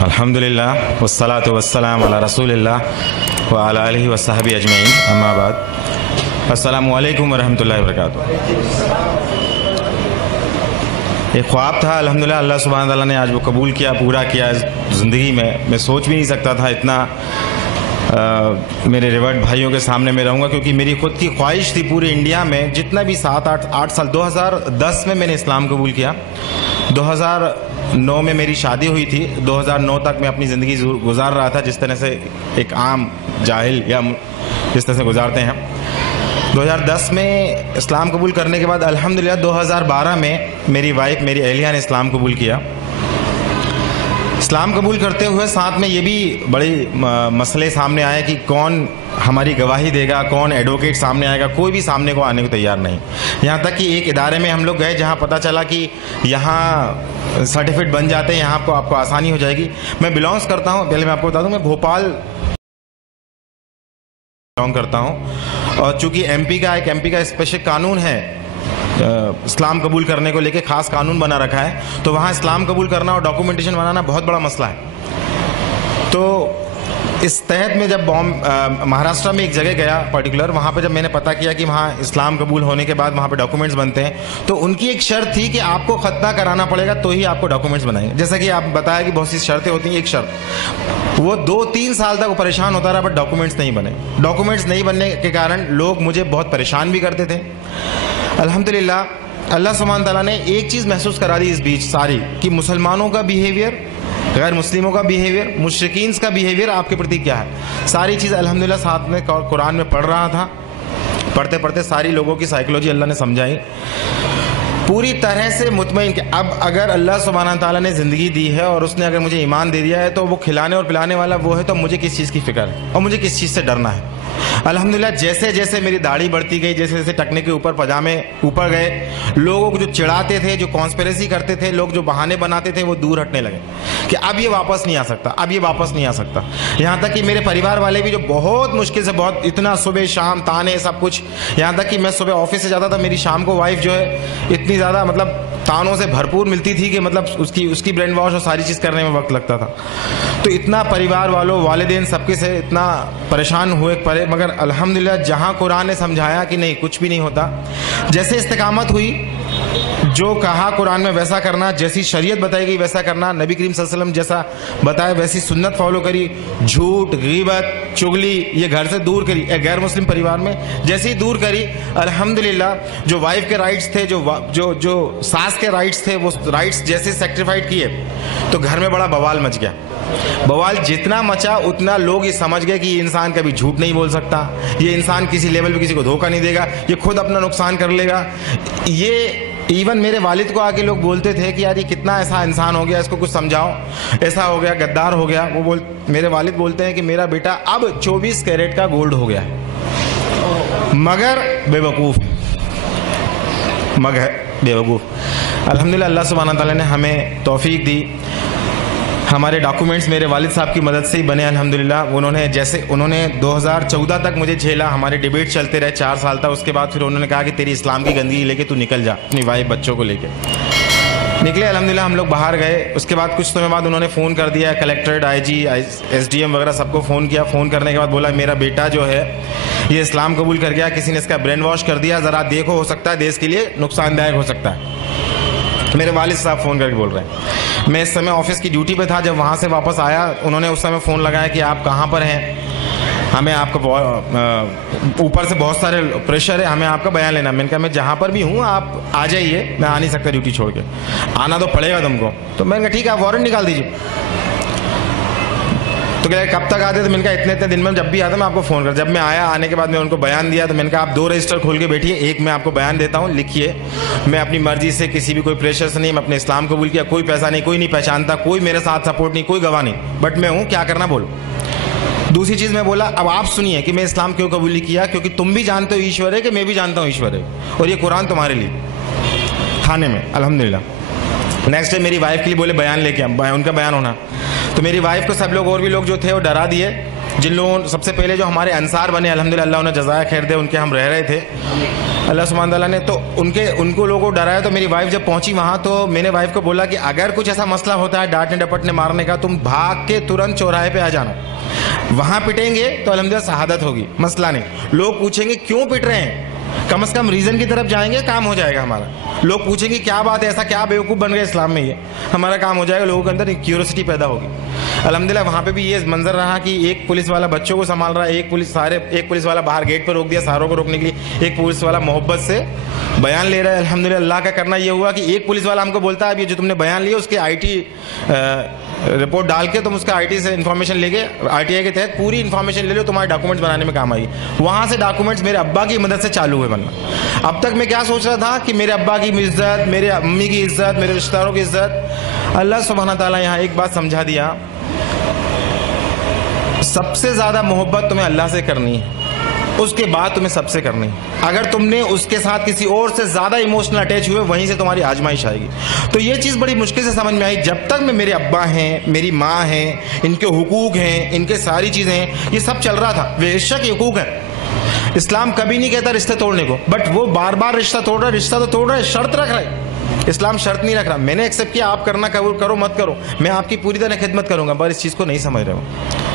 अल्हम्दुलिल्लाह वस्सलातु वस्सलाम अला रसूलिल्लाह व अला आलिहि व सहबी अजमईन, अम्मा बाद। अस्सलामु अलैकुम व रहमतुल्लाहि व बरकातुहू। एक ख्वाब था, अल्हम्दुलिल्लाह अल्लाह सुब्हानहू व तआला ने आज वो कबूल किया, पूरा किया ज़िंदगी में। मैं सोच भी नहीं सकता था इतना मेरे रिवर्ट भाइयों के सामने मैं रहूँगा, क्योंकि मेरी खुद की ख्वाहिश थी पूरे इंडिया में जितना भी 7-8 साल। 2010 में मैंने इस्लाम कबूल किया, 2009 में मेरी शादी हुई थी, 2009 तक मैं अपनी ज़िंदगी गुजार रहा था जिस तरह से एक आम जाहिल या जिस तरह से गुजारते हैं। 2010 में इस्लाम कबूल करने के बाद अल्हम्दुलिल्लाह 2012 में मेरी वाइफ, मेरी अहलिया ने इस्लाम कबूल किया। इस्लाम कबूल करते हुए साथ में ये भी बड़े मसले सामने आए कि कौन हमारी गवाही देगा, कौन एडवोकेट सामने आएगा। कोई भी सामने को आने को तैयार नहीं। यहाँ तक कि एक इदारे में हम लोग गए जहाँ पता चला कि यहाँ सर्टिफिकेट बन जाते हैं, यहाँ आपको आसानी हो जाएगी। मैं बिलोंग्स करता हूँ, पहले मैं आपको बता दूँ, मैं भोपाल बिलोंग करता हूँ। और चूँकि एमपी का स्पेशल कानून है इस्लाम कबूल करने को लेके, खास कानून बना रखा है, तो वहाँ इस्लाम कबूल करना और डॉक्यूमेंटेशन बनाना बहुत बड़ा मसला है। तो इस तहत में जब महाराष्ट्र में एक जगह गया पर्टिकुलर, वहाँ पे जब मैंने पता किया कि वहाँ इस्लाम कबूल होने के बाद वहाँ पे डॉक्यूमेंट्स बनते हैं, तो उनकी एक शर्त थी कि आपको खतना कराना पड़ेगा तो ही आपको डॉक्यूमेंट्स बनाएंगे। जैसा कि आप बताया कि बहुत सी शर्तें होती हैं, एक शर्त वो 2-3 साल तक वो परेशान होता रहा, बट डॉक्यूमेंट्स नहीं बने। डॉक्यूमेंट्स नहीं बनने के कारण लोग मुझे बहुत परेशान भी करते थे। अल्हम्दुलिल्लाह अल्लाह सुब्हानहू तआला ने एक चीज़ महसूस करा दी इस बीच सारी, कि मुसलमानों का बिहेवियर, गैर मुस्लिमों का बिहेवियर, मुश्रिकीन का बिहेवियर आपके प्रति क्या है। सारी चीज़ अल्हम्दुलिल्लाह साथ में कुरान में पढ़ रहा था। पढ़ते पढ़ते सारी लोगों की साइकोलॉजी अल्लाह ने समझाई, पूरी तरह से मुतमईन कि अब अगर अल्लाह सुब्हानहू तआला ने ज़िंदगी दी है और उसने अगर मुझे ईमान दे दिया है तो वो खिलाने और पिलाने वाला वो है, तो मुझे किस चीज़ की फ़िक्र है और मुझे किस चीज़ से डरना है। अल्हम्दुलिल्लाह जैसे जैसे मेरी दाढ़ी बढ़ती गई, जैसे जैसे टकने के ऊपर पजामे ऊपर गए, लोगों को जो चिढ़ाते थे, जो कॉन्स्पिरेसी करते थे, लोग जो बहाने बनाते थे, वो दूर हटने लगे कि अब ये वापस नहीं आ सकता, अब ये वापस नहीं आ सकता। यहाँ तक कि मेरे परिवार वाले भी जो बहुत मुश्किल से, बहुत इतना सुबह शाम ताने सब कुछ, यहाँ तक कि मैं सुबह ऑफिस से जाता था, मेरी शाम को वाइफ जो है इतनी ज़्यादा मतलब तानों से भरपूर मिलती थी कि मतलब उसकी ब्रेन वॉश और सारी चीज़ करने में वक्त लगता था। तो इतना परिवार वालों, वालिदैन सबके से इतना परेशान हुए परे, मगर अल्हम्दुलिल्लाह जहाँ कुरान ने समझाया कि नहीं कुछ भी नहीं होता, जैसे इस्तिकामत हुई, जो कहा कुरान में वैसा करना, जैसी शरीयत बताई गई वैसा करना, नबी करीम सल्लल्लाहु अलैहि वसल्लम जैसा बताया वैसी सुन्नत फॉलो करी, झूठ, गीबत, चुगली ये घर से दूर करी। एक गैर मुस्लिम परिवार में जैसे ही दूर करी, अल्हम्दुलिल्लाह जो वाइफ के राइट्स थे, जो सास के राइट्स थे, वो राइट्स जैसे सेक्रीफाइड किए तो घर में बड़ा बवाल मच गया। बवाल जितना मचा उतना लोग ये समझ गए कि ये इंसान कभी झूठ नहीं बोल सकता, ये इंसान किसी लेवल पे किसी को धोखा नहीं देगा, ये खुद अपना नुकसान कर लेगा। ये इवन मेरे वालिद को आके लोग बोलते थे कि यार ये कितना ऐसा इंसान हो गया, इसको कुछ समझाओ, ऐसा हो गया, गद्दार हो गया। मेरे वालिद बोलते हैं कि मेरा बेटा अब 24 कैरेट का गोल्ड हो गया है, मगर बेवकूफ़। अल्हम्दुलिल्लाह अल्लाह सुब्हानहू तआला ने हमें तौफीक दी, हमारे डॉक्यूमेंट्स मेरे वालिद साहब की मदद से ही बने अल्हम्दुलिल्लाह। उन्होंने 2014 तक मुझे झेला, हमारे डिबेट चलते रहे 4 साल तक। उसके बाद फिर उन्होंने कहा कि तेरी इस्लाम की गंदगी लेके तू निकल जा, अपनी वाइफ बच्चों को लेके निकले। अल्हम्दुलिल्लाह हम लोग बाहर गए। उसके बाद कुछ समय बाद उन्होंने फ़ोन कर दिया, कलेक्ट्रेट, IG, SDM वगैरह सबको फ़ोन किया। फ़ोन करने के बाद बोला मेरा बेटा जो है ये इस्लाम कबूल कर गया, किसी ने इसका ब्रेन वॉश कर दिया, ज़रा देखो, हो सकता है देश के लिए नुकसानदायक हो सकता है। मेरे वालिद साहब फ़ोन करके बोल रहे हैं। मैं इस समय ऑफिस की ड्यूटी पे था, जब वहाँ से वापस आया उन्होंने उस समय फ़ोन लगाया कि आप कहाँ पर हैं, हमें आपको ऊपर से बहुत सारे प्रेशर है, हमें आपका बयान लेना। मैंने कहा मैं जहाँ पर भी हूँ आप आ जाइए, मैं आ नहीं सकता ड्यूटी छोड़ के, आना तो पड़ेगा तुमको। तो मैंने कहा ठीक है, आप वारंट निकाल दीजिए। तो कह कब तक आते? तो मैंने कहा इतने दिन में जब भी आता मैं आपको फ़ोन कर। जब मैं आया, आने के बाद मैं उनको बयान दिया, तो मैंने कहा आप 2 रजिस्टर खोल के बैठिए, एक मैं आपको बयान देता हूँ, लिखिए। मैं अपनी मर्जी से, किसी भी कोई प्रेशर से नहीं, मैं अपने इस्लाम कबूल किया, कोई पैसा नहीं, कोई नहीं पहचानता, कोई मेरे साथ सपोर्ट नहीं, कोई गवाह नहीं, बट मैं हूँ, क्या करना बोलो। दूसरी चीज़ मैं बोला, अब आप सुनिए कि मैं इस्लाम क्यों कबूल किया, क्योंकि तुम भी जानते हो ईश्वर है, कि मैं भी जानता हूँ ईश्वर है, और ये कुरान तुम्हारे लिए थाने में। अल्हम्दुलिल्लाह नेक्स्ट डे मेरी वाइफ के लिए बोले बयान लेके, उनका बयान होना, तो मेरी वाइफ को सब लोग और भी लोग जो थे वो डरा दिए जिन लोगों, सबसे पहले जो हमारे अंसार बने अल्हम्दुलिल्लाह, अल्लाह उन्हें जज़ाया खैर दे, उनके हम रह रहे थे अल्लाह सुब्हान ताला ने, तो उनको लोगों को डराया। तो मेरी वाइफ जब पहुंची वहां तो मैंने वाइफ को बोला कि अगर कुछ ऐसा मसला होता है डांटने डपटने मारने का, तुम भाग के तुरंत चौराहे पे आ जाना, वहां पिटेंगे तो अल्हम्दुलिल्लाह शहादत होगी, मसला नहीं। लोग पूछेंगे क्यों पिट रहे हैं, कम से कम रीजन की तरफ जाएंगे, काम हो जाएगा हमारा। लोग पूछेंगे क्या बात है, ऐसा क्या बेवकूफ़ बन गए इस्लाम में, ये हमारा काम हो जाएगा, लोगों के अंदर एक क्यूरियोसिटी पैदा होगी। अल्हम्दुलिल्लाह वहाँ पे भी ये मंजर रहा कि एक पुलिस वाला बच्चों को संभाल रहा है, एक पुलिस वाला बाहर गेट पर रोक दिया सारों को रोकने के लिए, एक पुलिस वाला मोहब्बत से बयान ले रहा है। अल्हम्दुलिल्लाह अल्लाह का करना ये हुआ कि एक पुलिस वाला हमको बोलता है अब ये जो तुमने बयान लिया उसके IT रिपोर्ट डाल के तुम उसका IT से इन्फॉर्मेशन लेके, RTI के तहत पूरी इन्फॉर्मेशन ले लो, तुम्हारे डॉक्यूमेंट्स बनाने में काम आएगी। वहाँ से डॉक्यूमेंट्स मेरे अब्बा की मदद से चालू हुए बनना। अब तक मैं क्या सोच रहा था कि मेरे अब्बा की इज्जत, मेरे अम्मी की इज्जत, मेरे रिश्तेदारों की इज्जत, अल्लाह सुब्हान ताला यहाँ एक बात समझा दिया, सबसे ज़्यादा मोहब्बत तुम्हें अल्लाह से करनी है, उसके बाद तुम्हें सबसे करनी है। अगर तुमने उसके साथ किसी और से ज्यादा इमोशनल अटैच हुए, वहीं से तुम्हारी आजमाइश आएगी। तो ये चीज बड़ी मुश्किल से समझ में आई। जब तक मैं, मेरे अब्बा हैं, मेरी माँ हैं, इनके हुकूक हैं, इनके सारी चीजें हैं, ये सब चल रहा था, बेशक ये हुकूक है। इस्लाम कभी नहीं कहता रिश्ते तोड़ने को, बट वो बार बार रिश्ता तोड़ रहा है, रिश्ता तो तोड़ रहा है, शर्त रख रहा है। इस्लाम शर्त नहीं रख रहा। मैंने एक्सेप्ट किया, आप करना करो मत करो, मैं आपकी पूरी तरह खिदमत करूंगा, पर इस चीज को नहीं समझ रहे हो।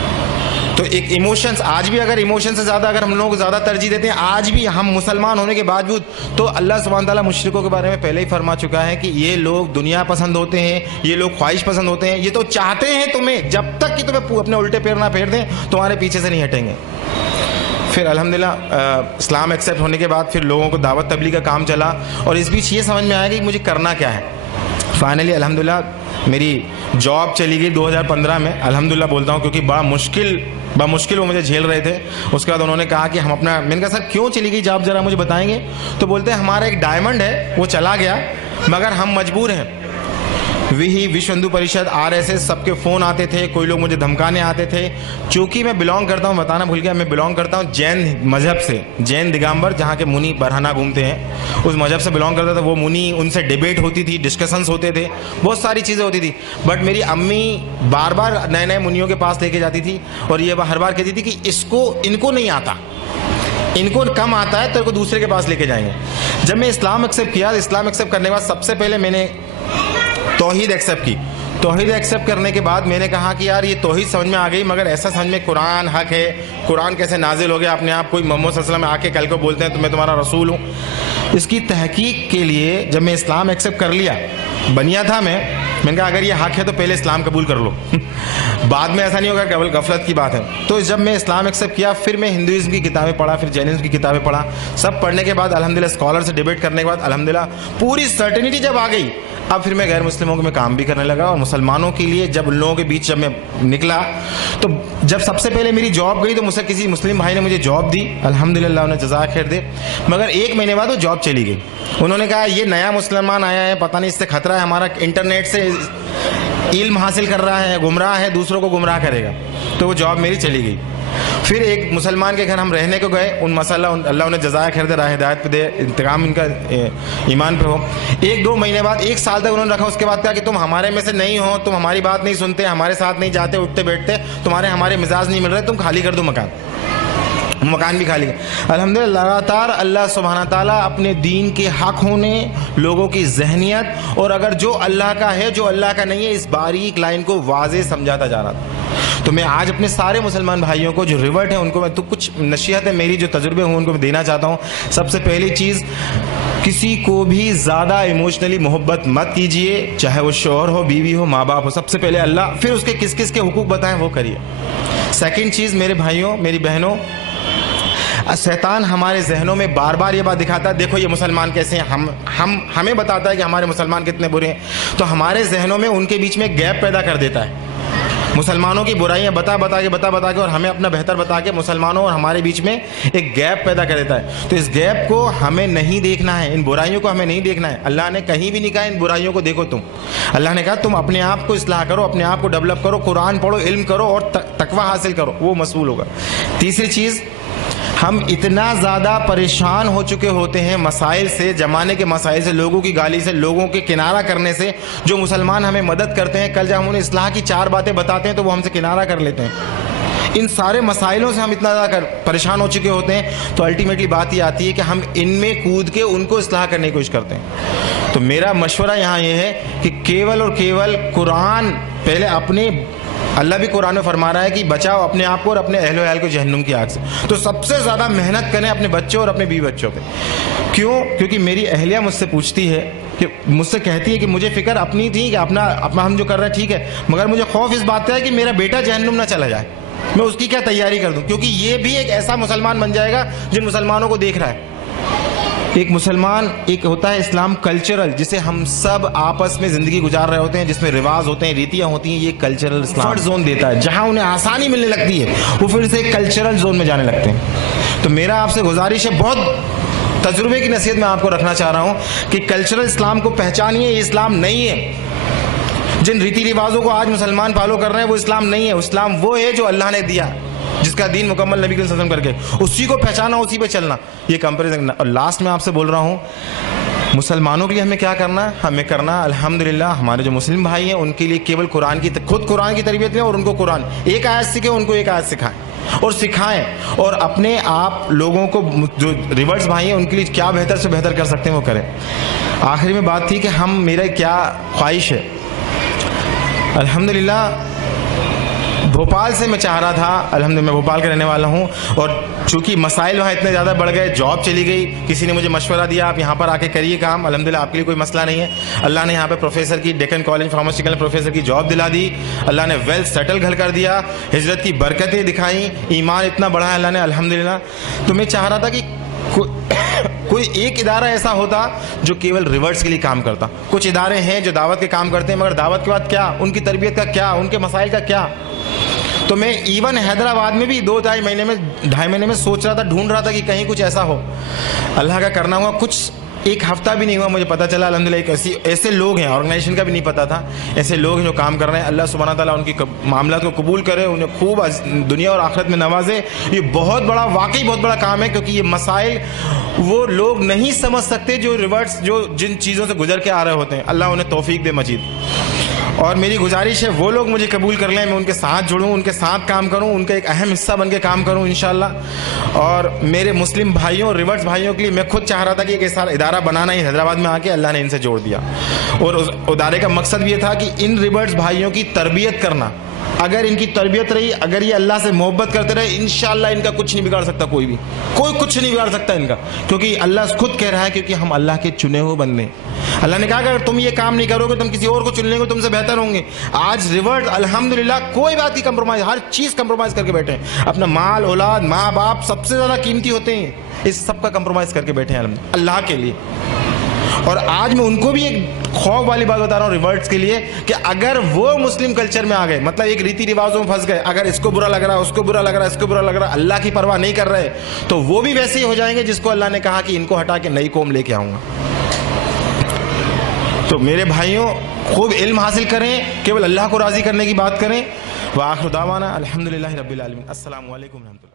तो एक इमोशंस, आज भी अगर इमोशन से ज़्यादा अगर हम लोग ज़्यादा तरजीह देते हैं, आज भी हम मुसलमान होने के बावजूद, तो अल्लाह सुब्हान ताला मुशरिकों के बारे में पहले ही फरमा चुका है कि ये लोग दुनिया पसंद होते हैं, ये लोग ख्वाहिश पसंद होते हैं, ये तो चाहते हैं तुम्हें, जब तक कि तुम्हें अपने उल्टे पैर ना फेर दें तुम्हारे पीछे से नहीं हटेंगे। फिर अल्हम्दुलिल्लाह इस्लाम एक्सेप्ट होने के बाद फिर लोगों को दावत तबलीग का काम चला, और इस बीच ये समझ में आया कि मुझे करना क्या है। फाइनली अल्हम्दुलिल्लाह मेरी जॉब चली गई 2015 में, अल्हम्दुलिल्लाह बोलता हूँ, क्योंकि बड़ा मुश्किल वो मुझे झेल रहे थे। उसके बाद उन्होंने कहा कि हम अपना, मैंने कहा सर क्यों चली गई जॉब, जरा मुझे बताएंगे। तो बोलते हैं हमारा एक डायमंड है वो चला गया, मगर हम मजबूर हैं। विश्व हिंदू परिषद, RSS, सबके फ़ोन आते थे, कोई लोग मुझे धमकाने आते थे। चूँकि मैं बिलोंग करता हूँ, बताना भूल गया, मैं बिलोंग करता हूँ जैन मजहब से, जैन दिगंबर, जहाँ के मुनि बरहाना घूमते हैं, उस मजहब से बिलोंग करता था। वो मुनि, उनसे डिबेट होती थी, डिस्कशंस होते थे, बहुत सारी चीज़ें होती थी। बट मेरी अम्मी बार बार नए नए मुनियों के पास लेके जाती थी, और ये हर बार कहती थी कि इनको नहीं आता, इनको कम आता है, तो इनको दूसरे के पास लेके जाएंगे। जब मैं इस्लाम एक्सेप्ट किया, इस्लाम एक्सेप्ट करने के बाद सबसे पहले मैंने तौहीद एक्सेप्ट की। तौहीद एक्सेप्ट करने के बाद मैंने कहा कि यार ये तौहीद समझ में आ गई, मगर ऐसा समझ में कुरान हक है, कुरान कैसे नाजिल हो गया अपने आप, कोई मोहम्मद सल्लल्लाहु अलैहि वसल्लम आके कल को बोलते हैं तो मैं तुम्हारा रसूल हूँ। इसकी तहकीक के लिए जब मैं इस्लाम एक्सेप्ट कर लिया, बनिया था मैंने कहा अगर ये हक है तो पहले इस्लाम कबूल कर लो बाद में ऐसा नहीं होगा, केवल गफलत की बात है। तो जब मैं इस्लाम एक्सेप्ट किया, फिर मैं हिंदुइज्म की किताबें पढ़ा, फिर जैनिज्म की किताबें पढ़ा। सब पढ़ने के बाद अल्हम्दुलिल्लाह स्कॉलर से डिबेट करने के बाद अल्हम्दुलिल्लाह पूरी सर्टेनिटी जब आ गई, अब फिर मैं गैर मुस्लिमों में काम भी करने लगा। और मुसलमानों के लिए जब उन लोगों के बीच जब मैं निकला, तो जब सबसे पहले मेरी जॉब गई तो मुझसे किसी मुस्लिम भाई ने मुझे जॉब दी, अल्हम्दुलिल्लाह उन्हें जज़ा खैर दे। मगर 1 महीने बाद वो जॉब चली गई। उन्होंने कहा ये नया मुसलमान आया है, पता नहीं इससे खतरा है, हमारा इंटरनेट से इल्म हासिल कर रहा है, गुमराह है, दूसरों को गुमराह करेगा। तो वो जॉब मेरी चली गई। फिर एक मुसलमान के घर हम रहने को गए, अल्लाह उन्हें जज़ाया खैर दे, राह हिदायत पे दे, इंतकाम इनका ईमान पे हो। 1-2 महीने बाद, 1 साल तक उन्होंने रखा। उसके बाद कहा कि तुम हमारे में से नहीं हो, तुम हमारी बात नहीं सुनते, हमारे साथ नहीं जाते, उठते बैठते, हमारे मिजाज नहीं मिल रहे, तुम खाली कर दो मकान भी खाली है। अल्हम्दुलिल्लाह लगातार अल्लाह सुब्हान ताला अपने दीन के हक होने, लोगों की जहनियत, और अगर जो अल्लाह का है जो अल्लाह का नहीं है, इस बारीक लाइन को वाज़े समझाता जा रहा था। तो मैं आज अपने सारे मुसलमान भाइयों को जो रिवर्ट है उनको मैं तो कुछ नसीहत है मेरी, जो तजुर्बे हूँ उनको मैं देना चाहता हूँ। सबसे पहली चीज़, किसी को भी ज़्यादा इमोशनली मोहब्बत मत कीजिए, चाहे वो शौहर हो, बीवी हो, माँ बाप हो। सबसे पहले अल्लाह, फिर उसके किस किस के हुकूक बताएं वो करिए। सेकंड चीज़, मेरे भाइयों मेरी बहनों, शैतान हमारे जहनों में बार बार ये बात दिखाता है, देखो ये मुसलमान कैसे हैं, हमें बताता है कि हमारे मुसलमान कितने बुरे हैं। तो हमारे जहनों में उनके बीच में गैप पैदा कर देता है, मुसलमानों की बुराइयां बता के और हमें अपना बेहतर बता के मुसलमानों और हमारे बीच में एक गैप पैदा कर देता है। तो इस गैप को हमें नहीं देखना है, इन बुराइयों को हमें नहीं देखना है। अल्लाह ने कहीं भी नहीं कहा इन बुराइयों को देखो तुम, अल्लाह ने कहा तुम अपने आप को इस्लाह करो, अपने आप को डेवलप करो, कुरान पढ़ो, इल्म करो और तकवा हासिल करो, वो मसूल होगा। तीसरी चीज़, हम इतना ज़्यादा परेशान हो चुके होते हैं मसाइल से, ज़माने के मसाइल से, लोगों की गाली से, लोगों के किनारा करने से। जो मुसलमान हमें मदद करते हैं, कल जब हम उन्हें इस्लाह की 4 बातें बताते हैं तो वो हमसे किनारा कर लेते हैं। इन सारे मसाइलों से हम इतना ज़्यादा परेशान हो चुके होते हैं, तो अल्टीमेटली बात ये आती है कि हम इनमें कूद के उनको इस्लाह करने की कोशिश करते हैं। तो मेरा मशवरा यहाँ ये है कि केवल और केवल कुरान पहले अपने, अल्लाह भी कुरान में फरमा रहा है कि बचाओ अपने आप को और अपने अहलो अहल को जहन्नुम की आग से। तो सबसे ज़्यादा मेहनत करें अपने बच्चों और अपने बीवी बच्चों पे। क्यों? क्योंकि मेरी अहलिया मुझसे पूछती है कि मुझसे कहती है कि मुझे फिक्र अपनी थी कि अपना हम जो कर रहे हैं ठीक है, मगर मुझे खौफ इस बात का है कि मेरा बेटा जहन्नुम ना चला जाए, मैं उसकी क्या तैयारी कर दूं, क्योंकि ये भी एक ऐसा मुसलमान बन जाएगा जिन मुसलमानों को देख रहा है। एक मुसलमान, एक होता है इस्लाम कल्चरल, जिसे हम सब आपस में जिंदगी गुजार रहे होते हैं, जिसमें रिवाज होते हैं, रीतियां होती हैं, ये कल्चरल इस्लाम जोन देता है। जहां उन्हें आसानी मिलने लगती है वो फिर से कल्चरल जोन में जाने लगते हैं। तो मेरा आपसे गुजारिश है, बहुत तजुर्बे की नसीहत मैं आपको रखना चाह रहा हूं कि कल्चरल इस्लाम को पहचानिए, ये इस्लाम नहीं है। जिन रीति रिवाजों को आज मुसलमान फॉलो कर रहे हैं वो इस्लाम नहीं है। इस्लाम वो है जो अल्लाह ने दिया, जिसका दीन मुकम्मल नबी सल्लल्लाहु अलैहि वसल्लम करके, उसी को पहचाना, उसी पे चलना, ये कंपैरिजन। और लास्ट में आपसे बोल रहा हूँ, मुसलमानों के लिए हमें क्या करना है? हमें करना अल्हम्दुलिल्लाह, हमारे जो मुस्लिम भाई हैं उनके लिए केवल कुरान की, खुद कुरान की तरबियत लें और उनको कुरान एक आयत सीखें, उनको एक आयत सिखाएं और सिखाएं, और अपने आप लोगों को, जो रिवर्स भाई हैं उनके लिए क्या बेहतर से बेहतर कर सकते हैं वो करें। आखिरी में बात थी कि हम, मेरा क्या ख्वाहिश है, अल्हम्दुलिल्लाह भोपाल से मैं चाह रहा था, अल्हम्दुलिल्लाह मैं भोपाल का रहने वाला हूँ, और चूंकि मसाइल वहाँ इतने ज़्यादा बढ़ गए, जॉब चली गई, किसी ने मुझे मशवरा दिया आप यहाँ पर आके करिए काम, अल्हम्दुलिल्लाह आपके लिए कोई मसला नहीं है। अल्लाह ने यहाँ पे प्रोफेसर की, डेक्कन कॉलेज फार्मास्यूटिकल प्रोफेसर की जॉब दिला दी, अल्लाह ने वेल सेटल घर कर दिया, हिजरत की बरकतें दिखाई, ईमान इतना बढ़ा है अल्लाह ने, अल्हम्दुलिल्लाह। तो मैं चाह रहा था कि कोई एक इदारा ऐसा होता जो केवल रिवर्स के लिए काम करता। कुछ इदारे हैं जो दावत के काम करते हैं, मगर दावत के बाद क्या, उनकी तरबियत का क्या, उनके मसाइल का क्या। तो मैं इवन हैदराबाद में भी 2-2.5 महीने में सोच रहा था, ढूंढ रहा था कि कहीं कुछ ऐसा हो। अल्लाह का करना हुआ, कुछ एक हफ्ता भी नहीं हुआ मुझे पता चला अल्हम्दुलिल्लाह एक ऐसे लोग हैं, ऑर्गेनाइजेशन का भी नहीं पता था, ऐसे लोग हैं जो काम कर रहे हैं। अल्लाह सुब्हाना ताला उनकी मामलात को कबूल करे, उन्हें खूब दुनिया और आखिरत में नवाजे। ये बहुत बड़ा, वाकई बहुत बड़ा काम है, क्योंकि ये मसाइल वो लोग नहीं समझ सकते जो रिवर्स, जो जिन चीज़ों से गुजर के आ रहे होते हैं। अल्लाह उन्हें तौफीक दे मजीद। और मेरी गुजारिश है वो लोग मुझे कबूल कर लें, मैं उनके साथ जुड़ूं, उनके साथ काम करूं, उनका एक अहम हिस्सा बन के काम करूं इंशाल्लाह। और मेरे मुस्लिम भाइयों, रिवर्स भाइयों के लिए मैं खुद चाह रहा था कि एक ऐसा इदारा बनाना ही हैदराबाद में आके, अल्लाह ने इनसे जोड़ दिया। और उस इदारे का मकसद भी ये था कि इन रिवर्स भाइयों की तरबियत करना। अगर इनकी तरबियत रही, अगर ये अल्लाह से मोहब्बत करते रहे, इंशाल्लाह इनका कुछ नहीं बिगाड़ सकता, कोई भी, कोई कुछ नहीं बिगाड़ सकता इनका, क्योंकि अल्लाह खुद कह रहा है, क्योंकि हम अल्लाह के चुने हुए बंदे हैं। अल्लाह ने कहा कि अगर तुम ये काम नहीं करोगे, तुम किसी और को चुन लेंगे, तुमसे बेहतर होंगे। आज रिवर्स अल्हम्दुलिल्लाह कोई बात की कंप्रोमाइज, हर चीज कंप्रोमाइज करके बैठे हैं। अपना माल, औलाद, माँ बाप सबसे ज्यादा कीमती होते हैं, इस सब का कंप्रोमाइज करके बैठे हैं अल्लाह के लिए। और आज मैं उनको भी एक खौफ वाली बात बता रहा हूँ रिवर्ट्स के लिए, कि अगर वो मुस्लिम कल्चर में आ गए, मतलब एक रीति रिवाजों में फंस गए, अगर इसको बुरा लग रहा है, उसको बुरा लग रहा है, इसको बुरा लग रहा है, अल्लाह की परवाह नहीं कर रहे, तो वो भी वैसे ही हो जाएंगे जिसको अल्लाह ने कहा कि इनको हटा के नई कौम लेके आऊंगा। तो मेरे भाइयों, खूब इल्म हासिल करें, केवल अल्लाह को राजी करने की बात करें। व आखिर दावाना अल्हम्दुलिल्लाहि रब्बिल आलमीन। अस्सलामु अलैकुम रहमतुल्लाह।